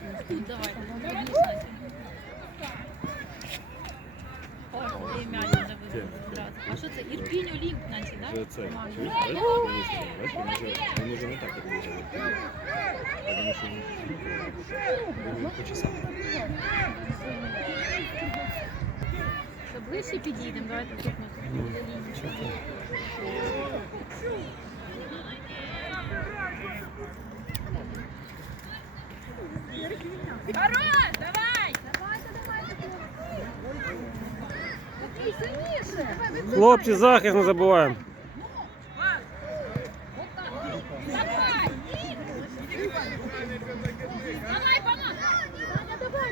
Тут давай, однозначно. Ой, де м'яч не буде брати. А що це? Ірпінь Олімп, наче, Вже так? це. Команда. Чуєш? Бачиш, він вже- бачиш, він вже- він вже не так як дуже. Я думаю, що він він хоче сам. Що ближче підійдемо, давайте тут ми біля лінії. Хорош, давай! Такий сильніше! Хлопці, захист не забуваємо. Давай, помог! давай!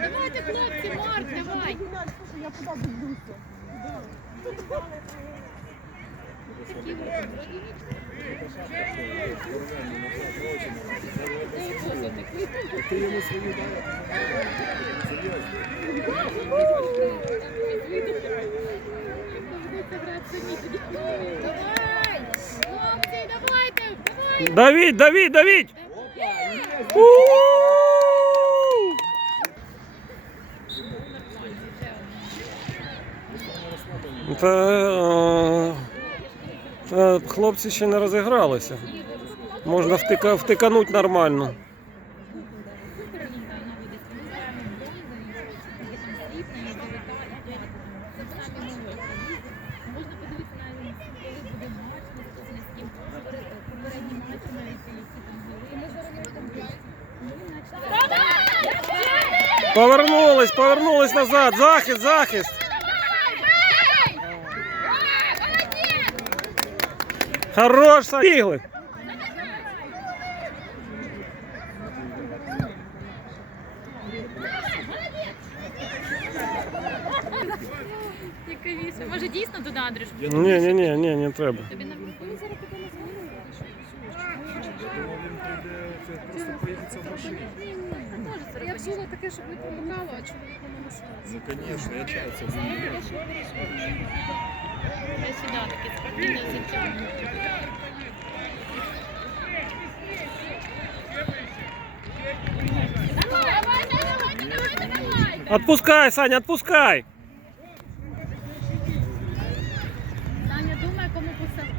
Давайте, хлопці, Марк, давай! Ти йому свою. Давай! Хлопці, давайте! Давіть, давіть, давіть! Та, е, та хлопці ще не розігралися. Можна втика, втикануть нормально. Можна подивитися на коли буде матч, наступний з ким попередні матчі, навіть які там були. Ми зараз там Повернулись, повернулись назад. Захист, захист. Хорош, бігли. Цікавіше. Може дійсно туди Андрюш? Ні, ні, ні, ні, не треба. Тобі машині. Я чула таке, щоб не помагало, а чоловік не связав. Ну, звісно, я чаю це знаю. Я сюди таке давай, давай. Отпускай, Саня, отпускай. Саня, думай, кому посилати.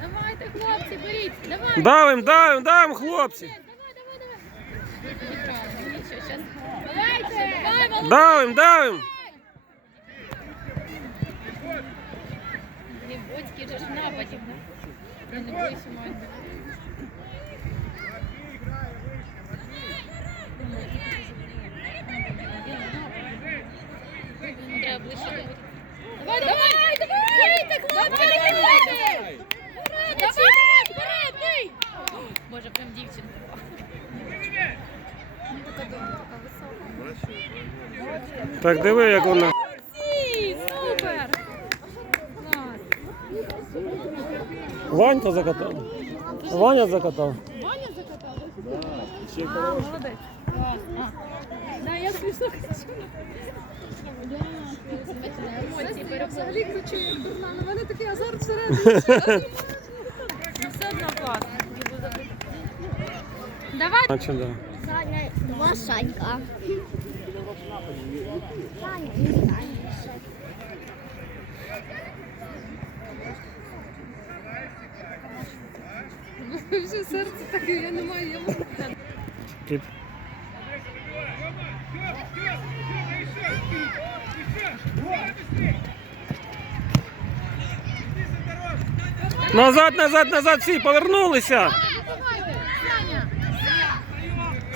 Давайте, хлопці, беріть. Давай. Давим, давим, давим, хлопці. Давай, давай, давай. Неправда, нічого, щас. Давайте. Давай, молодець. Давим, давим. Не Бодьки же ж в нападі, да? Ну, не бойся, мать. Треба ближче. Давай, давай, давай! Бийте, хлопці, давай! Давай! Боже, прям дівчинка. Ну. Так диви, як вона. Супер! Ванька закатав. Ваня закатав. Ваня закатала? Ще А, молодець. Да, я смішно кричу. Емоції Я взагалі кричу, як дурна, на мене такий азарт всередині. Ну, все одно класно. Значить, да. Саня, два Санька. Саня і Саня. Вже серце таке, я не маю, я можу. Назад, назад, назад, всі повернулися.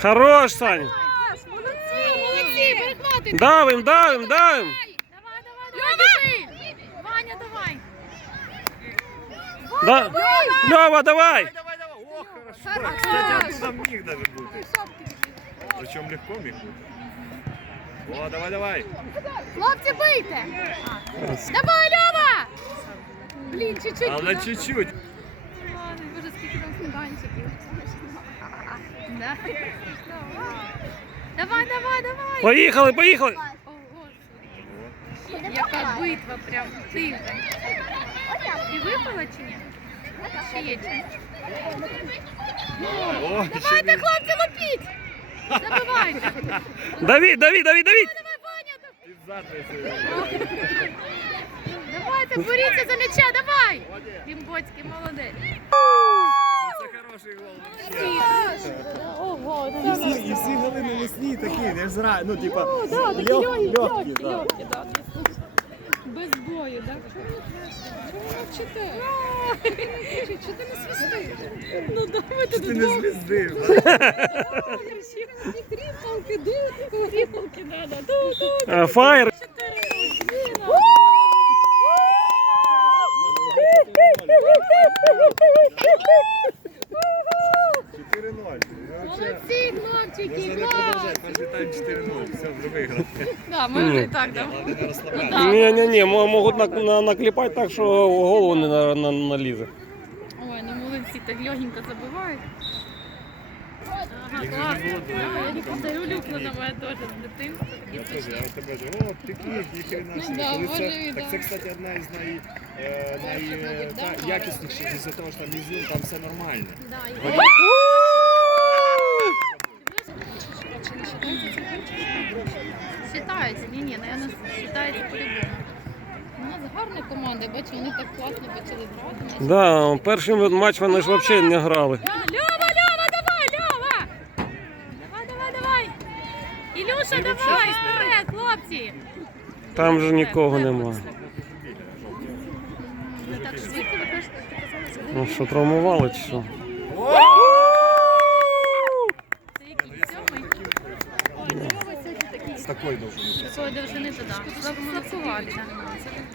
Саня. Хорош, Сань. Молодці, молодці, перехватуй. Давим, давим, давим. Давай, давай, давай, біжи. Ваня, давай. Да. Льова, давай. Давай, давай. О, хорошо. Кстати, там міг даже бути. Причому легко міг бути. О, давай, давай. Хлопці, бийте. Давай, Льова. Блін, чуть-чуть. Але чуть-чуть. Да. Давай, давай, давай. Поїхали, поїхали. О, Господи. Яка битва прям тиха. Отак вибила чи ні? Ще є. О, Давайте, хлопці, лупіть! Забивайте! Ваня! Під зад висунув. Давайте, боріться за м'яча, давай! Бімбоцький, молодець. Хороший гол. Ого, І всі, і всі голи на весні такі, не зра, ну типа легкі, легкі, да. Без бою, так? Чого ви мовчите? Чого ти не свистиш? Ну давайте Ти не звіздив, да? Кріпалки, дути, кріпалки надо. Тут, Е, Фаєр. Молодці, хлопчики, клас! продовжати, 4-0, все, вже виграв. Да, ми вже і так, да. Розслаблятися. Ні, ні, ні, можуть на, на, накліпати так, що голову не на, на, налізе. Ой, ну молодці, так легенько забивають. Ага, клас. Да. Я не повторю люкну на мене теж з дитинства. Я теж, я от тебе ж, о, пікнік, ніхрена Ну собі. да, Коли може це- Так да. це, кстати, одна із най, е, най, е, та, якісніших, із-за того, що там ізюм, там все нормально. Да, і- Считається, ні, ні, наверное, считається по-любому. У нас гарна команда, я бачу, вони так класно почали грати. Да, перший матч вони ж взагалі не грали. Льова, Льова, давай, Льова! Давай, давай, давай! Ілюша, давай, вперед, хлопці! Там же нікого нема. Казала, Ну що, травмували чи що? З такою довжиною. Такої довжини то да. Слабкувати, да.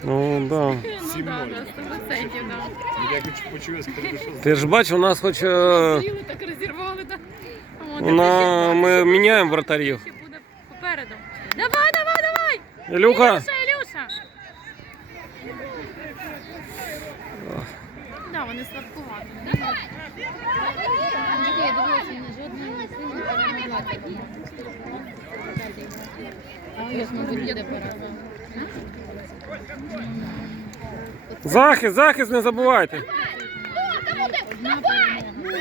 Ну да. Ну Сім да, ноль. да. Ну, Я хочу почую, скажу, що Ти ж бачиш, у нас хоч е, Сіли, так розірвали, так на, ще ми міняємо вратарів. ще буде попереду. Давай, давай, давай! Ілюха, Ілюша, Ілюша! Да, вони слабкуваті. Я дивилася, жодної сили не могла. А як ми буде перерва? Захист, захист, не забувайте. Одна перемога.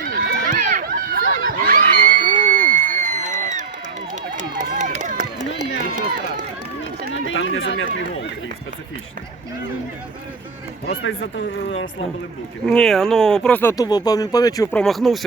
там вже такий незаметний. Ну да. Нічого страшного. Ну, це надо Там їм незаметний гол такий специфічний. Просто із-за того що розслабили булки. Ні, ну просто тупо по, по м'ячу промахнувся